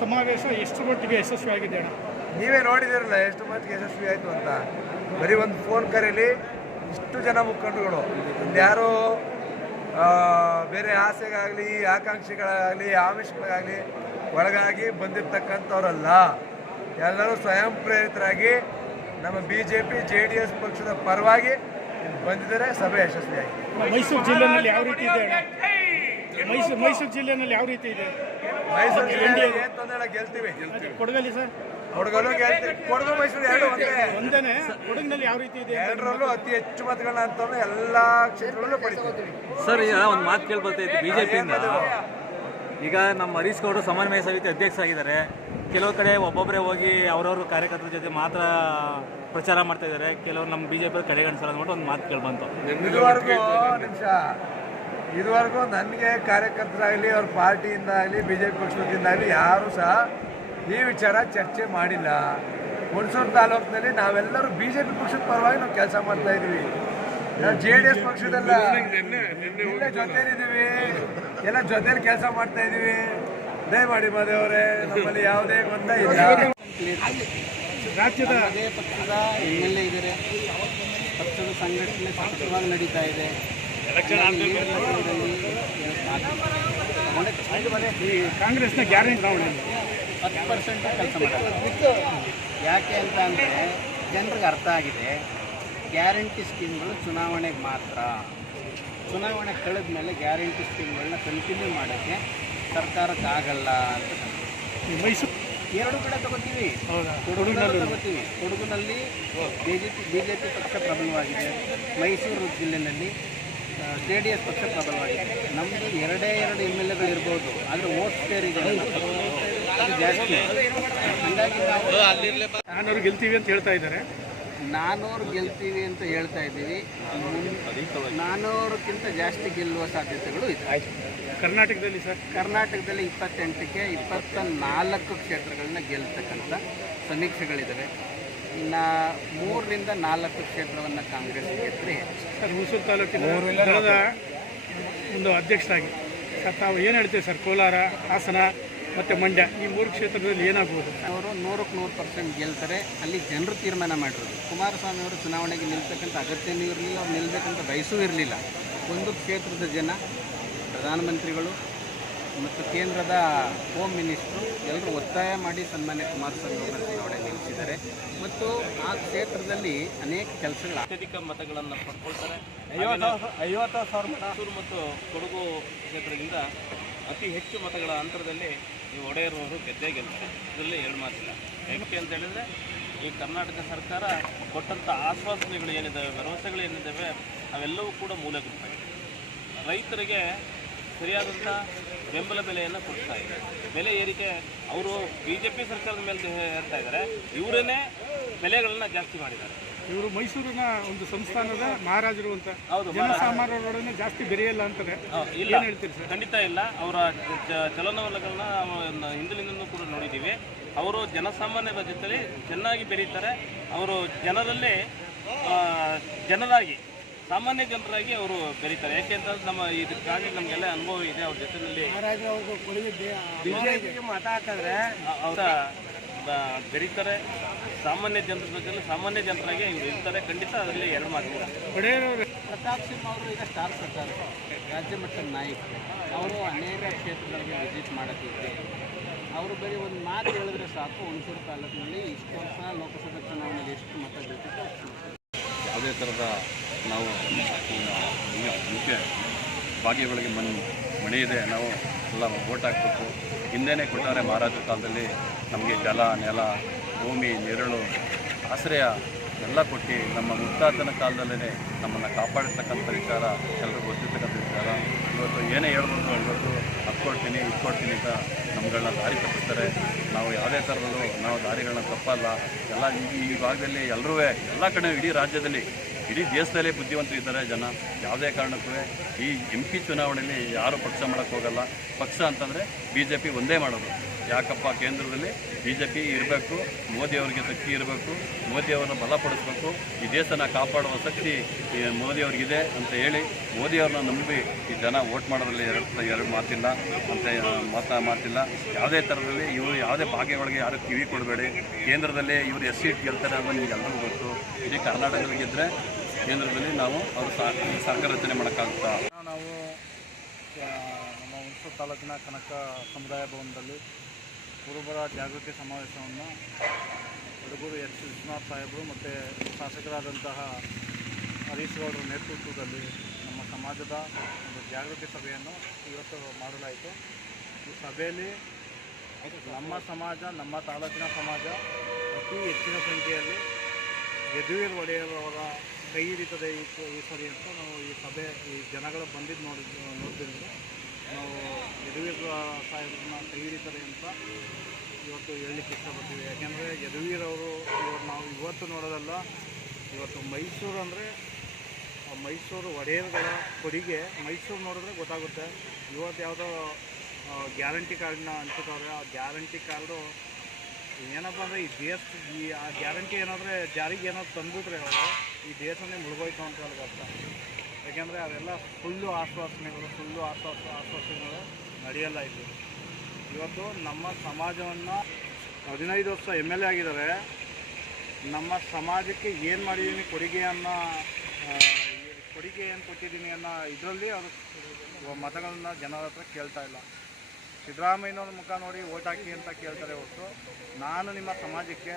ಸಮಾವೇಶ ಎಷ್ಟು ಮಟ್ಟಿಗೆ ಯಶಸ್ವಿಯಾಗಿದೆ ಅಣ್ಣ? ನೀವೇ ನೋಡಿದಿರಲ್ಲ ಎಷ್ಟು ಮಟ್ಟಿಗೆ ಯಶಸ್ವಿ ಆಯಿತು ಅಂತ. ಬರೀ ಒಂದು ಫೋನ್ ಕರೆಯಲ್ಲಿ ಇಷ್ಟು ಜನ ಮುಖಂಡರುಗಳು. ಯಾರೋ ಬೇರೆ ಆಸೆಗಾಗಲಿ ಆಕಾಂಕ್ಷಿಗಳಾಗಲಿ ಆಮಿಷಗಳಾಗಲಿ ಒಳಗಾಗಿ ಬಂದಿರ್ತಕ್ಕಂಥವ್ರಲ್ಲ ಎಲ್ಲರೂ ಸ್ವಯಂ ಪ್ರೇರಿತರಾಗಿ ನಮ್ಮ B J P J D S ಪಕ್ಷದ ಪರವಾಗಿ ಬಂದಿದ್ದರೆ ಸಭೆ ಯಶಸ್ವಿಯಾಗಿದೆ. ಮೈಸೂರು ಜಿಲ್ಲೆನಲ್ಲಿ ಯಾವ ರೀತಿ ಇದೆ ಮೈಸೂರು ಮೈಸೂರು ಜಿಲ್ಲೆಯಲ್ಲಿ ಯಾವ ರೀತಿ ಇದೆ? ಮೈಸೂರು ಇಂಡಿಯಾಗೆ ತೊಂದರೆ ಗೆಲ್ತೀವಿ ಕೊಡಗಲ್ಲಿ ಸರ್. ಕೊಡಗಲು ಗೆಲ್ತೀವಿ. ಕೊಡಗು ಮೈಸೂರು ಎರಡು ಒಂದೇ. ಒಂದೇನೆ. ಕೊಡಗಿನಲ್ಲಿ ಯಾವ ರೀತಿ ಇದೆ ಎರಡರಲ್ಲೂ ಅತಿ ಹೆಚ್ಚು ಮತಗಳನ್ನ ಅಂತಂದ್ರೆ ಎಲ್ಲ ಕ್ಷೇತ್ರಗಳಲ್ಲೂ ಪಡಿತೀವಿ. ಸರ್ ಈಗ ಒಂದು ಮಾತು ಕೇಳಿ ಬಿಜೆಪಿ ಇತ್ತು ಬಿಜೆಪಿಯಿಂದ ಈಗ ನಮ್ಮ ಹರೀಶ್ ಗೌಡರು ಸಮನ್ವಯ ಸಮಿತಿ ಅಧ್ಯಕ್ಷ ಆಗಿದ್ದಾರೆ ಕೆಲವು ಕಡೆ ಒಬ್ಬೊಬ್ಬರೇ ಹೋಗಿ ಅವ್ರವ್ರ ಕಾರ್ಯಕರ್ತರ ಜೊತೆ ಮಾತ್ರ ಪ್ರಚಾರ ಮಾಡ್ತಾ ಇದ್ದಾರೆ. ಕೆಲವರು ನಮ್ಮ ಬಿಜೆಪಿ ಕಡೆಗಣಿಸಲ್ಲ ಅಂದ್ಬಿಟ್ಟು ಒಂದು ಮಾತು ಕೇಳಿ ಬಂತು ಇದುವರೆಗೂ ನನಗೆ ಕಾರ್ಯಕರ್ತರಾಗಲಿ ಅವ್ರ ಪಾರ್ಟಿಯಿಂದ ಆಗಲಿ ಬಿ ಜೆ ಪಿ ಪಕ್ಷದಿಂದ ಆಗಲಿ ಯಾರೂ ಸಹ ಈ ವಿಚಾರ ಚರ್ಚೆ ಮಾಡಿಲ್ಲ. ಹುಣಸೂರು ತಾಲೂಕಿನಲ್ಲಿ ನಾವೆಲ್ಲರೂ ಬಿ ಜೆ ಪಿ ಪಕ್ಷದ ಪರವಾಗಿ ನಾವು ಕೆಲಸ ಮಾಡ್ತಾ ಇದ್ದೀವಿ. ನಾವು ಜೆ ಡಿ ಎಸ್ ಪಕ್ಷದಲ್ಲ. ಇಲ್ಲೇ ಜೊತೆಲಿದ್ದೀವಿ. ಎಲ್ಲ ಜೊತೇಲಿ ಕೆಲಸ ಮಾಡ್ತಾ ಇದ್ದೀವಿ. ದಯಮಾಡಿ ಮಾದೇವರೇ ನಮ್ಮಲ್ಲಿ ಯಾವುದೇ ಗೊಂದಲ ಇಲ್ಲ. ರಾಜ್ಯದ ಅದೇ ಪಕ್ಷದ ಎಂ ಎಲ್ ಎ ಇದ್ದಾರೆ. ಪಕ್ಷದ ಸಂಘಟನೆ ಸಾಕ್ಷವಾಗಿ ನಡೀತಾ ಇದೆ. ಈ ಕಾಂಗ್ರೆಸ್ನ ಗ್ಯಾರಂಟಿ ಚುನಾವಣೆಯಲ್ಲಿ ಹತ್ತು ಪರ್ಸೆಂಟ್ ಕೆಲಸ ಮಾಡೋದು ಯಾಕೆ ಅಂತ ಅಂದರೆ ಜನರಿಗೆ ಅರ್ಥ ಆಗಿದೆ ಗ್ಯಾರಂಟಿ ಸ್ಕೀಮ್ಗಳು ಚುನಾವಣೆಗೆ ಮಾತ್ರ. ಚುನಾವಣೆ ಕಳೆದ ಮೇಲೆ ಗ್ಯಾರಂಟಿ ಸ್ಕೀಮ್ಗಳನ್ನ ಕಂಟಿನ್ಯೂ ಮಾಡೋಕ್ಕೆ ಸರ್ಕಾರಕ್ಕೆ ಆಗಲ್ಲ ಅಂತ ಮೈಸೂರು ಎರಡು ಕಡೆ ತಗೋತೀವಿ. ಕೊಡಗಿನಲ್ಲೂ ತಗೋತೀವಿ. ಕೊಡಗಿನಲ್ಲಿ B J P B J P ಪಕ್ಷ ಪ್ರಬಲವಾಗಿದೆ. ಮೈಸೂರು ಜಿಲ್ಲೆಯಲ್ಲಿ ಜೆ ಡಿ ಎಸ್ ಪಕ್ಷ ಪ್ರಬಲವಾಗಿದೆ. ನಮ್ಮದು ಎರಡೇ ಎರಡು ಎಂ ಎಲ್ ಎಗಳು ಇರ್ಬೋದು ಆದರೆ ವೋಟ್ ಶೇರ್ ಇದೆ ಜಾಸ್ತಿ. ಹಾಗಾಗಿ ನಾವು ನಾನವ್ರು ಗೆಲ್ತೀವಿ ಅಂತ ಹೇಳ್ತಾ ಇದ್ದಾರೆ. ನಾನ್ನೂರು ಗೆಲ್ತೀವಿ ಅಂತ ಹೇಳ್ತಾ ಇದ್ದೀವಿ. ನಾನೂರಕ್ಕಿಂತ ನಾನ್ನೂರಕ್ಕಿಂತ ಜಾಸ್ತಿ ಗೆಲ್ಲುವ ಸಾಧ್ಯತೆಗಳು ಇದೆ. ಕರ್ನಾಟಕದಲ್ಲಿ ಸರ್? ಕರ್ನಾಟಕದಲ್ಲಿ ಇಪ್ಪತ್ತೆಂಟಕ್ಕೆ ಇಪ್ಪತ್ತ ನಾಲ್ಕು ಕ್ಷೇತ್ರಗಳನ್ನ ಗೆಲ್ತಕ್ಕಂಥ ಸಮೀಕ್ಷೆಗಳಿದ್ದಾವೆ ಇನ್ನು ಮೂರರಿಂದ ನಾಲ್ಕು ಕ್ಷೇತ್ರವನ್ನು ಕಾಂಗ್ರೆಸ್ ಗೆದ್ದರೆ ಸರ್ ಹುಣಸೂರು ತಾಲೂಕಿನ ಒಂದು ಅಧ್ಯಕ್ಷರಾಗಿ. ಸರ್ ತಾವು ಏನು ಹೇಳ್ತೀವಿ ಸರ್ ಕೋಲಾರ ಹಾಸನ ಮತ್ತು ಮಂಡ್ಯ ಈ ಮೂರು ಕ್ಷೇತ್ರದಲ್ಲಿ ಏನಾಗ್ಬೋದು? ಅವರು ನೂರಕ್ಕೆ ನೂರು ಪರ್ಸೆಂಟ್ ಗೆಲ್ತಾರೆ. ಅಲ್ಲಿ ಜನರು ತೀರ್ಮಾನ ಮಾಡಿರೋದು. ಕುಮಾರಸ್ವಾಮಿ ಅವರು ಚುನಾವಣೆಗೆ ನಿಲ್ತಕ್ಕಂಥ ಅಗತ್ಯನೂ ಇರಲಿಲ್ಲ ಅವ್ರು ನಿಲ್ಬೇಕಂತ ಬಯಸೂ ಇರಲಿಲ್ಲ. ಒಂದು ಕ್ಷೇತ್ರದ ಜನ ಪ್ರಧಾನಮಂತ್ರಿಗಳು ಮತ್ತು ಕೇಂದ್ರದ ಹೋಮ್ ಮಿನಿಸ್ಟ್ರು ಎಲ್ಲರೂ ಒತ್ತಾಯ ಮಾಡಿ ಸನ್ಮಾನ್ಯ ಕುಮಾರಸ್ವಾಮಿ ಅವರ ಚುನಾವಣೆ ನಿಲ್ಲಿಸಿದ್ದಾರೆ. ಮತ್ತು ಆ ಕ್ಷೇತ್ರದಲ್ಲಿ ಅನೇಕ ಕೆಲಸಗಳ ಅತ್ಯಧಿಕ ಮತಗಳನ್ನು ಪಡ್ಕೊಳ್ತಾರೆ. ಐವತ್ತು ಸಾವಿರ ಮೈಸೂರು ಮತ್ತು ಕೊಡಗು ಕ್ಷೇತ್ರದಿಂದ ಅತಿ ಹೆಚ್ಚು ಮತಗಳ ಅಂತರದಲ್ಲಿ ಈ ಒಡೆಯರವರು ಗೆದ್ದೇ ಗೆಲ್ತಾರೆ. ಇದರಲ್ಲಿ ಎರಡು ಮಾತಿಲ್ಲ. ಯಾಕೆ ಅಂತ ಹೇಳಿದರೆ ಈ ಕರ್ನಾಟಕ ಸರ್ಕಾರ ಕೊಟ್ಟಂಥ ಆಶ್ವಾಸನೆಗಳು ಏನಿದ್ದಾವೆ ಭರವಸೆಗಳು ಏನಿದ್ದಾವೆ ಅವೆಲ್ಲವೂ ಕೂಡ ಮೂಲಭೂತವಾಗಿದೆ ರೈತರಿಗೆ ಸರಿಯಾದಂಥ ಬೆಂಬಲ ಬೆಲೆಯನ್ನು ಕೊಡ್ತಾ ಇದೆ ಬೆಲೆ ಏರಿಕೆ ಅವರು ಬಿ ಜೆ ಪಿ ಸರ್ಕಾರದ ಮೇಲೆ ಹೇಳ್ತಾ ಇದ್ದಾರೆ. ಇವರನ್ನೇ ಬೆಲೆಗಳನ್ನು ಜಾಸ್ತಿ ಮಾಡಿದ್ದಾರೆ. ಇವರು ಮೈಸೂರಿನ ಒಂದು ಸಂಸ್ಥಾನದ ಮಹಾರಾಜರು ಅಂತ. ಹೌದು, ಜನಸಾಮಾನ್ಯರೊಡನೆ ಜಾಸ್ತಿ ಬೆರೆಯಲ್ಲ ಅಂತಾರೆ ಇಲ್ಲ. ಹೇಳ್ತೀರಿ ಸರ್? ಖಂಡಿತ ಇಲ್ಲ. ಅವರ ಚಲನವಲಗಳನ್ನ ಹಿಂದಿನಿಂದಲೂ ಕೂಡ ನೋಡಿದ್ದೀವಿ ಅವರು ಜನಸಾಮಾನ್ಯರ ಜೊತೆಲಿ ಚೆನ್ನಾಗಿ ಬೆರೀತಾರೆ. ಅವರು ಜನರಲ್ಲಿ ಜನರಾಗಿ ಸಾಮಾನ್ಯ ಜನರಾಗಿ ಅವರು ಬೆರೀತಾರೆ. ಯಾಕೆಂತಂದ್ರೆ ನಮ್ಮ ಇದಕ್ಕಾಗಿ ನಮಗೆಲ್ಲ ಅನುಭವ ಇದೆ ಅವ್ರ ಜೊತೆಯಲ್ಲಿ. ಮತ ಹಾಕಿದ್ರೆ ಅವರ ಬೆರೀತಾರೆ. ಸಾಮಾನ್ಯ ಜನರ ಜೊತೆ ಸಾಮಾನ್ಯ ಜನರಾಗಿ ಇವರು ಇರ್ತಾರೆ ಖಂಡಿತ ಅದರಲ್ಲಿ ಎರಡು ಮಾತಿಲ್ಲ ಪ್ರತಾಪ್ ಸಿಂಹ ಅವರು ಈಗ ಸ್ಟಾರ್ ಸರ್ಕಾರ ರಾಜ್ಯ ಮಟ್ಟದ ನಾಯಕ. ಅವರು ಅನೇಕ ಕ್ಷೇತ್ರಗಳಿಗೆ ವಿಸಿಟ್ ಮಾಡೋದಿದೆ ಅವರು ಬರೀ ಒಂದು ಮಾತು ಹೇಳಿದ್ರೆ ಸಾಕು. ಹುಣಸೂರು ತಾಲೂಕಿನಲ್ಲಿ ಇಷ್ಟು ವರ್ಷ ಲೋಕಸಭಾ ಚುನಾವಣೆಯಲ್ಲಿ ಎಷ್ಟು ಮತ ಗೆದ್ದಿತ್ತು ಯಾವುದೇ ಥರದ ನಾವು ಮುಖ್ಯ ಭಾಗ್ಯಗಳಿಗೆ ಮನ್ ಮಣಿ ಇದೆ. ನಾವು ಎಲ್ಲ ಓಟ್ ಹಾಕಬೇಕು. ಹಿಂದೆನೆ ಕೊಟ್ಟರೆ ಮಹಾರಾಜ ಕಾಲದಲ್ಲಿ ನಮಗೆ ಜಲ, ನೆಲ, ಭೂಮಿ, ನೆರಳು, ಆಶ್ರಯ ಎಲ್ಲ ಕೊಟ್ಟು ನಮ್ಮ ಮುತ್ತಾತನ ಕಾಲದಲ್ಲೇ ನಮ್ಮನ್ನು ಕಾಪಾಡಿರ್ತಕ್ಕಂಥ ವಿಚಾರ ಎಲ್ಲರೂ ಗೊತ್ತಿರ್ತಕ್ಕಂಥ ವಿಚಾರ. ಇವತ್ತು ಏನೇ ಹೇಳ್ಬೋದು ಇವತ್ತು ಹತ್ಕೊಡ್ತೀನಿ ಇಟ್ಕೊಡ್ತೀನಿ ಅಂತ ನಮ್ಗಳನ್ನ ದಾರಿ ತಪ್ಪಿಸ್ತಾರೆ. ನಾವು ಯಾವುದೇ ಥರದಲ್ಲೂ ನಾವು ದಾರಿಗಳನ್ನ ತಪ್ಪಲ್ಲ. ಎಲ್ಲ ಈ ಈ ಭಾಗದಲ್ಲಿ ಎಲ್ಲರೂ ಎಲ್ಲ ಕಡೆ ಇಡೀ ರಾಜ್ಯದಲ್ಲಿ, ಇಡೀ ದೇಶದಲ್ಲೇ ಬುದ್ಧಿವಂತರು ಇದ್ದಾರೆ ಜನ. ಯಾವುದೇ ಕಾರಣಕ್ಕೂ ಈ ಎಂ ಪಿ ಚುನಾವಣೆಯಲ್ಲಿ ಯಾರು ಪಕ್ಷ ಮಾಡೋಕ್ಕೋಗಲ್ಲ ಪಕ್ಷ ಅಂತಂದರೆ ಬಿ ಜೆ ಪಿ ಒಂದೇ ಮಾಡೋದು. ಯಾಕಪ್ಪ ಕೇಂದ್ರದಲ್ಲಿ ಬಿ ಜೆ ಪಿ ಇರಬೇಕು ಮೋದಿಯವರಿಗೆ ಶಕ್ತಿ ಇರಬೇಕು ಮೋದಿಯವರನ್ನ ಬಲಪಡಿಸಬೇಕು, ಈ ದೇಶನ ಕಾಪಾಡುವ ಶಕ್ತಿ ಮೋದಿಯವ್ರಿಗಿದೆ ಅಂತ ಹೇಳಿ ಮೋದಿಯವ್ರನ್ನ ನಂಬಿ ಈ ಜನ ವೋಟ್ ಮಾಡೋದ್ರಲ್ಲಿ ಎರಡು ಎರಡು ಮಾತಿಲ್ಲ ಅಂತ ಮತ ಮಾತ ಮಾತಿಲ್ಲ. ಯಾವುದೇ ಥರದಲ್ಲಿ ಇವರು ಯಾವುದೇ ಭಾಗ್ಯಗಳಿಗೆ ಯಾರು ಕಿವಿ ಕೊಡಬೇಡಿ. ಕೇಂದ್ರದಲ್ಲಿ ಇವರು ಎಸ್ ಸೀಟ್ ಗೆಲ್ತಾರೆ ಅನ್ನೋದು ನಿಮ್ಗೆ ಎಲ್ಲರಿಗೂ ಗೊತ್ತು. ಇಡೀ ಕರ್ನಾಟಕದಲ್ಲಿ ಕೇಂದ್ರದಲ್ಲಿ ನಾವು ಅವರು ಸರ್ಕಾರ ರಚನೆ ಮಾಡೋಕ್ಕಾಗುತ್ತಾ? ನಾವು ನಮ್ಮ ಹುಣಸೂರು ತಾಲೂಕಿನ ಕನಕ ಸಮುದಾಯ ಭವನದಲ್ಲಿ ಕುರುಬರ ಜಾಗೃತಿ ಸಮಾವೇಶವನ್ನು ಹುಡುಗರು ಎಚ್ ವಿಶ್ವನಾಥ್ ಸಾಹೇಬರು ಮತ್ತು ಶಾಸಕರಾದಂತಹ ಹರೀಶ್ ಗೌಡರ ನೇತೃತ್ವದಲ್ಲಿ ನಮ್ಮ ಸಮಾಜದ ಒಂದು ಜಾಗೃತಿ ಸಭೆಯನ್ನು ಇವತ್ತು ಮಾಡಲಾಯಿತು. ಈ ಸಭೆಯಲ್ಲಿ ನಮ್ಮ ಸಮಾಜ, ನಮ್ಮ ತಾಲೂಕಿನ ಸಮಾಜ ಅತಿ ಹೆಚ್ಚಿನ ಸಂಖ್ಯೆಯಲ್ಲಿ ಯದುವೀರ್ ಒಡೆಯರ್ ಅವರ ಕೈ ಹಿಡಿತದೆ ಈ ಈ ಸರಿ ಅಂತ ನಾವು ಈ ಸಭೆ, ಈ ಜನಗಳು ಬಂದಿದ್ದು ನೋಡಿ ನೋಡಿದ್ರೆ ನಾವು ಯದುವೀರ ಸಾಹೇಬ್ರನ್ನ ಹಿಡಿತಾರೆ ಅಂತ ಇವತ್ತು ಹೇಳಲಿಕ್ಕೆ ಇಷ್ಟಪಡ್ತೀವಿ. ಯಾಕೆಂದರೆ ಯದುವೀರ್ ಅವರು ಇವತ್ತು ನಾವು ಇವತ್ತು ನೋಡೋದಲ್ಲ, ಇವತ್ತು ಮೈಸೂರು ಅಂದರೆ ಮೈಸೂರು ಒಡೆಯರ್ಗಳ ಕೊಡುಗೆ ಮೈಸೂರು ನೋಡಿದ್ರೆ ಗೊತ್ತಾಗುತ್ತೆ. ಇವತ್ತು ಯಾವುದೋ ಗ್ಯಾರಂಟಿ ಕಾರ್ಡನ್ನ ಹಂಚುತ್ತವ್ರೆ ಆ ಗ್ಯಾರಂಟಿ ಕಾರ್ಡು ಏನಪ್ಪ ಅಂದರೆ ಈ ದೇಶ, ಈ, ಆ ಗ್ಯಾರಂಟಿ ಏನಾದರೆ ಜಾರಿಗೆ ಏನಾದ್ರು ತಂದುಬಿಟ್ರೆ ಅವರು, ಈ ದೇಶನೇ ಮುಳುಗೋಯ್ತು ಅಂತ ಅರ್ಥ ಯಾಕೆಂದರೆ ಅದೆಲ್ಲ ಫುಲ್ಲು ಆಶ್ವಾಸನೆಗಳು, ಫುಲ್ಲು ಆಶ್ವಾಸ, ಆಶ್ವಾಸನೆಗಳು ನಡೆಯಲ್ಲ ಇಲ್ಲಿ. ಇವತ್ತು ನಮ್ಮ ಸಮಾಜವನ್ನು ಹದಿನೈದು ವರ್ಷ ಎಂ ಎಲ್ ಎ ಆಗಿದ್ದಾರೆ. ನಮ್ಮ ಸಮಾಜಕ್ಕೆ ಏನು ಮಾಡಿದ್ದೀನಿ ಕೊಡುಗೆಯನ್ನು ಕೊಡುಗೆ ಏನು ಕೊಟ್ಟಿದ್ದೀನಿ ಅನ್ನೋ ಇದರಲ್ಲಿ ಅವರು ಮತಗಳನ್ನು ಜನರ ಹತ್ರ ಕೇಳ್ತಾ ಇಲ್ಲ. ಸಿದ್ದರಾಮಯ್ಯನವ್ರ ಮುಖ ನೋಡಿ ಓಟ್ ಹಾಕಿ ಅಂತ ಕೇಳ್ತಾರೆ ಹೊರತು. ನಾನು ನಿಮ್ಮ ಸಮಾಜಕ್ಕೆ